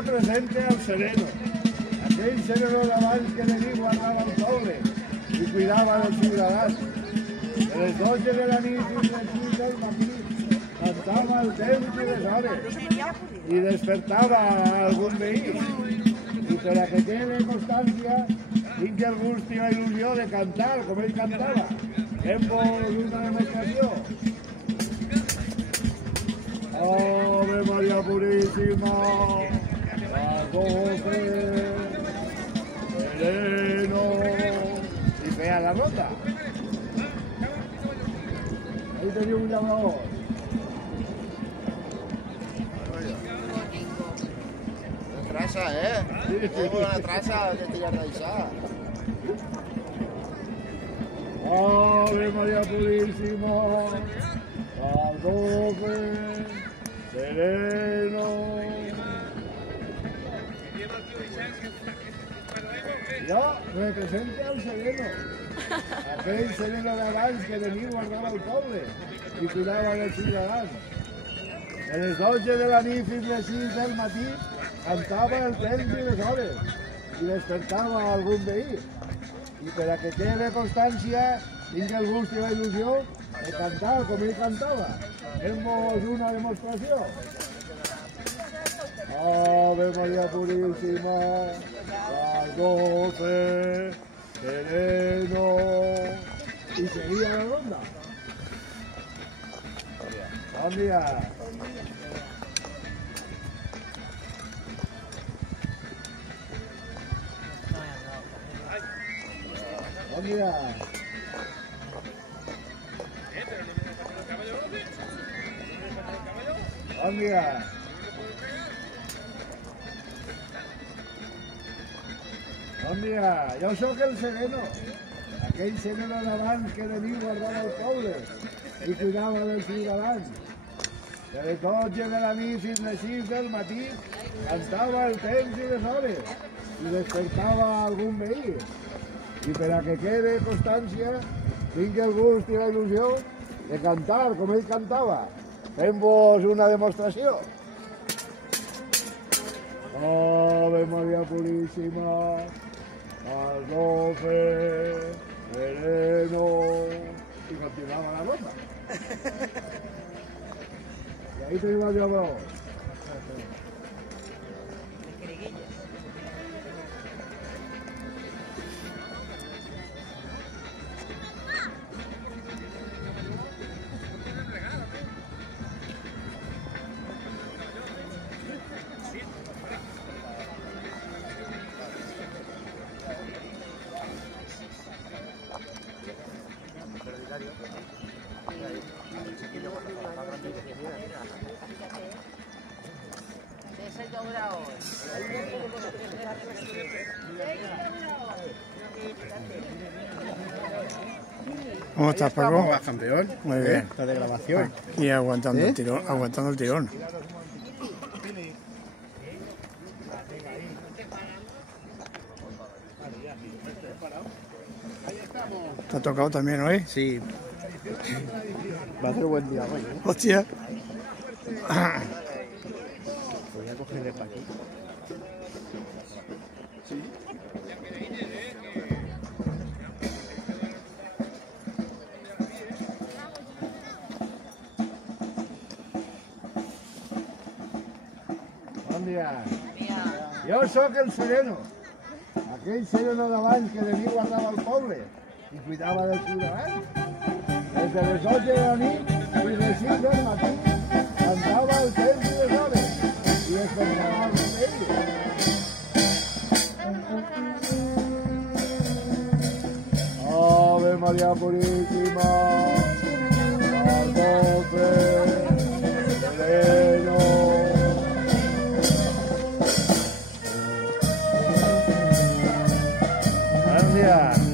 Represente al sereno, aquell sereno d'abans que de nit guardava el poble i cuidava dels ciutadans. De les 12 de la nit fins les 6 del matí cantava el temps i les hores i despertava algun veí. I per a que quede constància, tinc el gust i la il·lusió de cantar com ell cantava. Fem-vos una demostració. Ave María Purísima, las 12, sereno, y fea la ronda. Ahí tenía un llamador. Una traça, Sí. Una traça de tirar d'això. Ave María Purísima, las 12, sereno. Jo represente al sereno, aquell sereno d'abans que de nit guardava el poble i cuidava dels ciutadans. De les 12 de la nit fins les 6 del matí cantava el temps i les hores i despertava algun veí. I per a que quede constància, tinc el gust i la il·lusió de cantar com ell cantava. Fem-vos una demostració. Ave María Purísima, las 12, sereno, y seguía la ronda. Buen día. Buen día. Buen día. Bon dia, jo sóc el sereno, aquell sereno d'abans que de nit guardava el poble i cuidava dels ciutadans. De les 12 de la nit fins les 6 del matí cantava el temps i les hores i despertava algun veí. I per a que quede constància, tinc el gust i la il·lusió de cantar com ell cantava. Fem-vos una demostració. Ave María Purísima, las 12, sereno, y continuaba la ronda. Y ahí te iba yo a ver. ¿Cómo estás, Paco? ¿Cómo vas, campeón? Muy bien. Está de grabación. Y aguantando el tirón, aguantando el tirón. ¿Te ha tocado también hoy? Sí. Va a ser buen día hoy, ¿eh? Hostia. Voy a cogerle para aquí. Sí. Bon dia. Jo sóc el sereno, aquell sereno d'abans que de nit guardava el poble i cuidava dels ciutadans. Des de les 12 de la nit fins les 6 del matí cantava el temps i les hores i despertava el vell. Ave María Purísima, al 12, sereno. Buenos días.